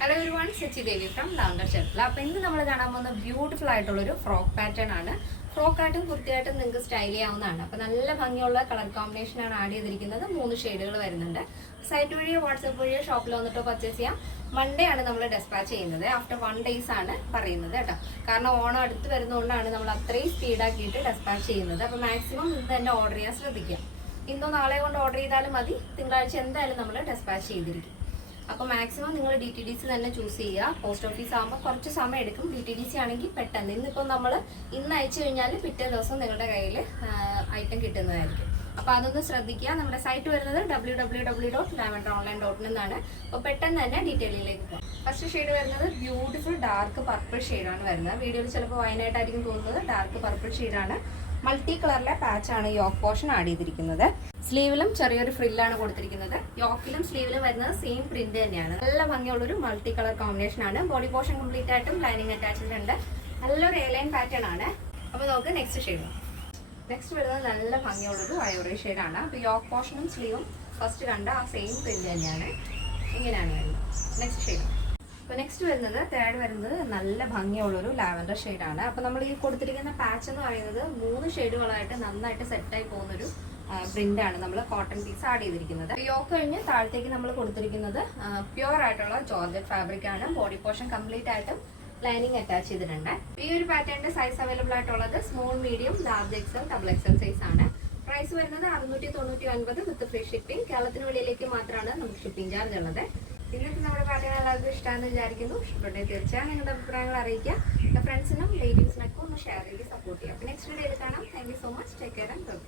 Hello everyone, Sachi Devi from lavender ഷെർട്ടിൽ. അപ്പോൾ ഇന്ന് നമ്മൾ കാണാൻ പോകുന്ന ബ്യൂട്ടിഫുൾ ആയിട്ടുള്ളൊരു ഫ്രോക്ക് പാറ്റേൺ ആണ്. ഫ്രോക്കായിട്ടും കുർത്തിയായിട്ടും നിങ്ങൾക്ക് സ്റ്റൈൽ ചെയ്യാവുന്നതാണ്. അപ്പോൾ നല്ല ഭംഗിയുള്ള കളർ കോമ്പിനേഷനാണ് ആഡ് ചെയ്തിരിക്കുന്നത്. 3 ഷെയ്ഡുകൾ വരുന്നുണ്ട്. സൈറ്റ് വഴിയോ വാട്സപ്പ് വഴിയോ ഷോപ്പിൽ വന്നിട്ടോ പർച്ചേസ് ചെയ്യാം. മൺഡേ ആണ് നമ്മൾ ഡെസ്പാച്ച് ചെയ്യുന്നത്. ആഫ്റ്റർ 1 days ആണ് പറയുന്നത് കേട്ടോ. കാരണം ഓണം അടുത്ത് വരുന്നതുകൊണ്ടാണ് നമ്മൾ അത്രയും സ്പീഡാക്കിയിട്ട് ഡെസ്പാച്ച് ചെയ്യുന്നത്. അപ്പോൾ മാക്സിമം ഇന്ന് തന്നെ ഓർഡർ ചെയ്യാൻ ശ്രദ്ധിക്കുക. ഇന്നോ നാളെ കൊണ്ട് ഓർഡർ ചെയ്താലും മതി. തിങ്കളാഴ്ച എന്തായാലും നമ്മൾ ഡെസ്പാച്ച് ചെയ്തിരിക്കും. അപ്പോൾ മാക്സിമം നിങ്ങൾ DTDC തന്നെ ചൂസ് ചെയ്യുക. പോസ്റ്റ് ഓഫീസ് ആകുമ്പോൾ കുറച്ച് സമയം എടുക്കും. DTDC ആണെങ്കിൽ പെട്ടെന്ന് ഇന്നിപ്പോൾ നമ്മൾ ഇന്ന് അയച്ചു കഴിഞ്ഞാൽ പിറ്റേ ദിവസം നിങ്ങളുടെ കയ്യിൽ ഐറ്റം കിട്ടുന്നതായിരിക്കും. അപ്പോൾ അതൊന്ന് ശ്രദ്ധിക്കുക. നമ്മുടെ സൈറ്റ് വരുന്നത് www.lavenderonline.in എന്നാണ്. അപ്പോൾ പെട്ടെന്ന് തന്നെ ഡീറ്റെയിലിലേക്ക് പോകാം. ഫസ്റ്റ് ഷെയ്ഡ് വരുന്നത് ബ്യൂട്ടിഫുൾ ഡാർക്ക് പർപ്പിൾ ഷെയ്ഡാണ് വരുന്നത്. വീഡിയോയിൽ ചിലപ്പോൾ വൈനായിട്ടായിരിക്കും തോന്നുന്നത്. ഡാർക്ക് പർപ്പിൾ ഷെയ്ഡാണ്. മൾട്ടി കളറിലെ പാച്ചാണ് യോക്ക് പോർഷൻ ആഡ് ചെയ്തിരിക്കുന്നത്. സ്ലീവിലും ചെറിയൊരു ഫ്രില്ലാണ് കൊടുത്തിരിക്കുന്നത്. യോക്കിലും സ്ലീവിലും വരുന്നത് സെയിം പ്രിന്റ് തന്നെയാണ്. നല്ല ഭംഗിയുള്ളൊരു മൾട്ടി കളർ കോമ്പിനേഷൻ ആണ്. ബോഡി പോർഷൻ കംപ്ലീറ്റ് ആയിട്ടും ലൈനിങ് അറ്റാച്ച്ഡ് ഉണ്ട്. നല്ലൊരു എലൈൻ പാറ്റേൺ ആണ്. അപ്പോൾ നമുക്ക് നെക്സ്റ്റ് ഷെയ്ഡ്. നെക്സ്റ്റ് വരുന്നത് നല്ല ഭംഗിയുള്ളൊരു വയോറി ഷെയ്ഡാണ്. അപ്പോൾ യോക്ക് പോർഷനും സ്ലീവും ഫസ്റ്റ് കണ്ട ആ സെയിം പ്രിന്റ് തന്നെയാണ്. ഇങ്ങനെയാണ് വരുന്നത്. Next shade. അപ്പോൾ നെക്സ്റ്റ് വരുന്നത് തേർഡ് വരുന്നത് നല്ല ഭംഗിയുള്ളൊരു ലാവൻഡർ ഷെയ്ഡാണ്. അപ്പോൾ നമ്മൾ ഈ കൊടുത്തിരിക്കുന്ന പാച്ച് എന്ന് പറയുന്നത് 3 ഷെയ്ഡുകളായിട്ട് നന്നായിട്ട് സെറ്റായി പോകുന്നൊരു പ്രിന്റാണ് നമ്മൾ കോട്ടൺ പീസ് ആഡ് ചെയ്തിരിക്കുന്നത്. യോക്ക് കഴിഞ്ഞ് താഴത്തേക്ക് നമ്മൾ കൊടുത്തിരിക്കുന്നത് പ്യുവർ ആയിട്ടുള്ള ജോർജറ്റ് ഫാബ്രിക് ആണ്. ബോഡി പോർഷൻ കംപ്ലീറ്റ് ആയിട്ടും ലൈനിങ് അറ്റാച്ച് ചെയ്തിട്ടുണ്ട്. ഈ ഒരു പാറ്റേണിന്റെ സൈസ് അവൈലബിൾ ആയിട്ടുള്ളത് small, medium, large XL, double XL size ആണ്. പ്രൈസ് വരുന്നത് 699 വിത്ത് ഫ്രീ ഷിപ്പിംഗ്. കേരളത്തിന് വെളിയിലേക്ക് മാത്രമാണ് നമുക്ക് ഷിപ്പിംഗ് ചാർജ് ഉള്ളത്. ഇന്നത്തെ നമ്മുടെ പാറ്റേൺ എല്ലാവർക്കും ഇഷ്ടമാണെന്ന് വിചാരിക്കുന്നു. ഇഷ്ടപ്പെട്ടേ തീർച്ചയായും നിങ്ങളുടെ അഭിപ്രായങ്ങൾ അറിയിക്കുക. ഫ്രണ്ട്സിനും റിലേറ്റീവ്സിനൊക്കെ ഒന്ന് ഷെയർ ചെയ്ത് സപ്പോർട്ട് ചെയ്യുക. നെക്സ്റ്റ് വീഡിയോയിൽ കാണാം. Thank you so much. Take care and by.